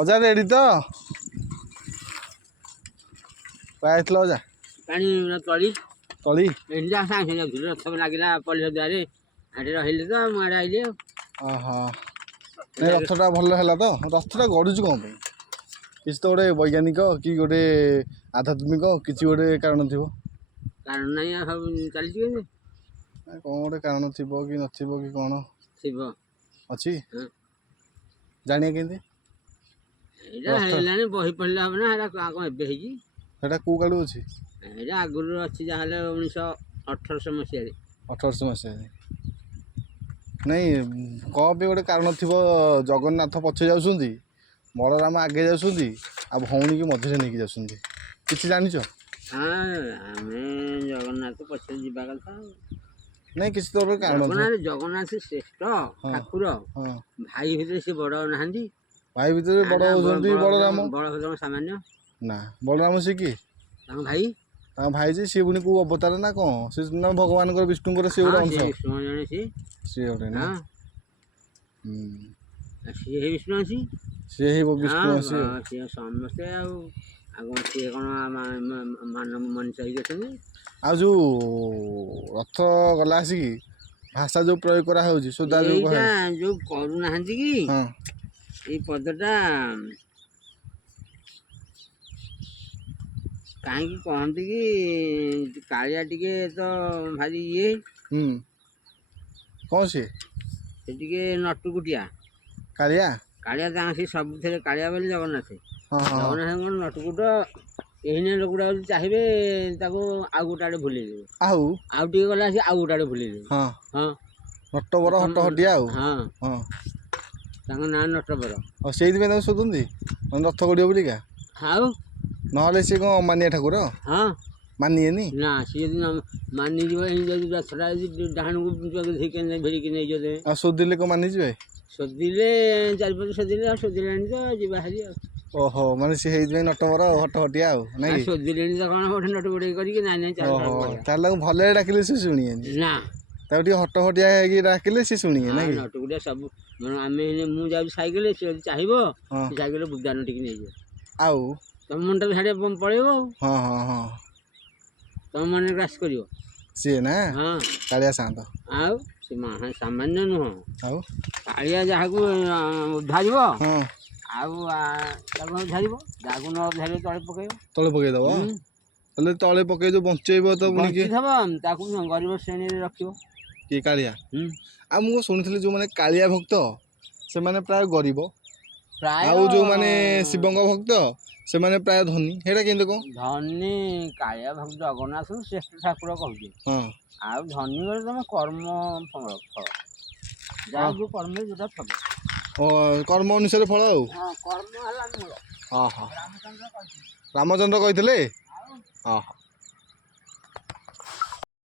ଅଜା ରେଡ଼ି ତ? ପାଇଥିଲ ଅଜା ପାଣି ତଳି ତଳି ଏଠି ସାଙ୍ଗେ ଯାଉଥିଲି ରଥ ଲାଗିଲା ପଡ଼ିଆ ଦ୍ୱାରେ ଆଡ଼େ ରହିଲେ ତ ମୁଁ ଆଡ଼େ ଆଇଲି ଆଉ। ଓହୋ ନାଇଁ ରଥଟା ଭଲ ହେଲା ତ? ରଥଟା ଗଡ଼ୁଛି କ'ଣ ପାଇଁ? କିଛି ତ ଗୋଟେ ବୈଜ୍ଞାନିକ କି ଗୋଟେ ଆଧ୍ୟାତ୍ମିକ କିଛି ଗୋଟେ କାରଣ ଥିବ। କାରଣ ନାହିଁ ଆଉ ସବୁ ଚାଲିଛି କେମିତି? କ'ଣ ଗୋଟେ କାରଣ ଥିବ କି ନଥିବ କି କ'ଣ ଥିବ ଅଛି ହଁ। ଜାଣିବା କେମିତି? ଏଇଟା ହେଇଗଲାଣି ବହି ପଢ଼ିଲେ ହବ ନା ଏଇଟା କ'ଣ ଏବେ ହେଇଛି? ସେଇଟା କେଉଁ କାଳୁ ଅଛି? ଏଇଟା ଆଗରୁ ଅଛି ଯାହାହେଲେ 1800 ମସିହାରେ। 1800 ମସିହାରେ ନାଇଁ କ'ଣ ପାଇଁ ଗୋଟେ କାରଣ ଥିବ? ଜଗନ୍ନାଥ ପଛେ ଯାଉଛନ୍ତି, ବଳରାମ ଆଗେ ଯାଉଛନ୍ତି, ଆଉ ଭଉଣୀକି ମଝିରେ ନେଇକି ଯାଉଛନ୍ତି। କିଛି ଜାଣିଛ? ହଁ ଆମେ ଜଗନ୍ନାଥ ପଛରେ ଯିବା କଥା। ନାଇଁ କିଛି ତ ଗୋଟେ କାରଣ ଥିବ। ଜଗନ୍ନାଥ ଶ୍ରେଷ୍ଠ ଠାକୁର। ହଁ ଭାଇ ଭିତରେ ସେ ବଡ଼ ନାହାନ୍ତି? ଭାଇ ଭିତରେ ବଡ଼ ହେଉଛନ୍ତି ବଳରାମ। ବଳଭଦ୍ର ସାମାନ୍ୟ ନା ବଳରାମ ସେ କିଏ? ତାଙ୍କ ଭାଇ। ତାଙ୍କ ଭାଇ ଯେ ସିଏ ପୁଣି କେଉଁ ଅବତାର ନା କ'ଣ? ସେ ନା ଭଗବାନଙ୍କର ବିଷ୍ଣୁଙ୍କର ସିଏ ଗୋଟେ ଅଂଶ। ଜଣେ ସିଏ ଗୋଟେ ନା ସିଏ ହେଇ ବିଷ୍ଣୁ ଅଛି। ସିଏ ହେଇ ବିଷ୍ଣୁ ଅଛି। ସିଏ ସମସ୍ତେ ଆଉ ସିଏ କ'ଣ ମଣିଷ ହେଇକି ଅଛନ୍ତି? ଆଉ ଯେଉଁ ରଥ ଗଲା ଆସିକି ଭାଷା ଯେଉଁ ପ୍ରୟୋଗ କରାହେଉଛି ସୁଧା ଏଇଟା ଯେଉଁ କରୁନାହାନ୍ତି କି ହଁ ଏଇ ପଦଟା କାହିଁକି କହନ୍ତି କି କାଳିଆ ଟିକେ ତ ଭାରି ଇଏ କ'ଣ ସିଏ? ସେ ଟିକେ ନଟୁକୁଟିଆ। କାଳିଆ ତାଙ୍କ ସେ ସବୁଥିରେ କାଳିଆ ବୋଲି ଜଗନ୍ନାଥ। ଜଗନ୍ନାଥ କ'ଣ ନଟୁକୁଟ? ଏଇନେ ଲୋକଟା ଯଦି ଚାହିଁବେ ତାକୁ ଆଉ ଗୋଟେ ଆଡ଼େ ଭୁଲେଇ ଦେବେ। ଆଉ ଟିକେ ଗଲା ସେ ଆଉ ଗୋଟେ ଆଡ଼େ ଭୁଲେଇ ଦେବେ। ହଁ ନଟବର ହଟହଟିଆ ଆଉ। ହଁ ତାଙ୍କ ନାଁ ନଟବର। ସେଇଥିପାଇଁ ତାଙ୍କୁ ଶୋଧନ୍ତି ରଥ ଗଡ଼ିବ ବୋଲିକା। ଆଉ ନହେଲେ ସିଏ କ'ଣ ଅମାନିଆ ଠାକୁର? ହଁ ମାନିଏନି ନା ସିଏ ଯଦି ମାନିଯିବ ଯଦି ରଥଟା ଯଦି ଡାହାଣକୁ ଭିଡ଼ିକି ନେଇଯିବ। ଆଉ ଶୋଧିଲେ କ'ଣ ମାନିଯିବେ? ଶୋଧିଲେ 4-5 ଶୋଧିଲେ ଆଉ ଶୋଧିଲେଣି ତ ଯିବା ହାରି ଆଉ। ଓହୋ ମାନେ ସିଏ ହେଇଥିପାଇଁ ନଟବର ହଟହଟିଆ ଆଉ ନାଇଁ? ଶୋଧିଲେଣି ତ କ'ଣ ଗୋଟେ ନଟବଡେଇ କରିକି ନାଇଁ ତାହେଲେ ତାକୁ ଭଲରେ ଡାକିଲେ ସେ ଶୁଣିବେନି। ନା ତାକୁ ଟିକେ ହଟହଟିଆ ହେଇକି ଡାକିଲେ ସେ ଶୁଣିବେ ନାଇଁ? ନଟକୁଟିଆ ସବୁ ଆମେ ମୁଁ ଯାଉଛି ସାଇକେଲ, ସେ ଯଦି ଚାହିଁବ ସେ ସାଇକେଲ ବୁଦାନ ଟିକେ ନେଇଯିବ। ଆଉ ତମ ମନଟା ବି ଛାଡ଼ିବା ପଳେଇବ ଆଉ। ତମ ମନରେ ଗ୍ରାସ କରିବ ସିଏ ନା କାଳିଆ ସାନ୍ତ। ଆଉ ସେ ସାମାନ୍ୟ ନୁହଁ। ଆଉ କାଳିଆ ଯାହାକୁ ଉଦ୍ଧାରିବ ଆଉ ତାକୁ ଉଦ୍ଧାରିବ, ଯାହାକୁ ନ ଉଦ୍ଧାରିବ ତଳେ ପକେଇଦବ। ହେଲେ ତଳେ ପକେଇ ଯେଉଁ ବଞ୍ଚେଇବ ତ ବଞ୍ଚିଥିବ ତାକୁ ଗରିବ ଶ୍ରେଣୀରେ ରଖିବ। କିଏ? କାଳିଆ। ଆଉ ମୁଁ ଶୁଣିଥିଲି ଯେଉଁମାନେ କାଳିଆ ଭକ୍ତ ସେମାନେ ପ୍ରାୟ ଗରିବ, ଆଉ ଯେଉଁମାନେ ଶିବଙ୍କ ଭକ୍ତ ସେମାନେ ପ୍ରାୟ ଧନୀ। ସେଇଟା କେମିତି କ'ଣ? ଧନୀ କାଳିଆ ଭକ୍ତ ଜଗନ୍ନାଥ ଶ୍ରେଷ୍ଠ ଠାକୁର କହୁଛି। ଆଉ ଧନୀ ବେଳେ ତମେ କର୍ମ ଫଳ ଯାହା ଯେଉଁ କର୍ମ ଯେଉଁଟା ଫଳ। କର୍ମ ଅନୁସାରେ ଫଳ ଆଉ। କର୍ମ ହେଲା ମୂଳ। ରାମଚନ୍ଦ୍ର କହିଥିଲେ।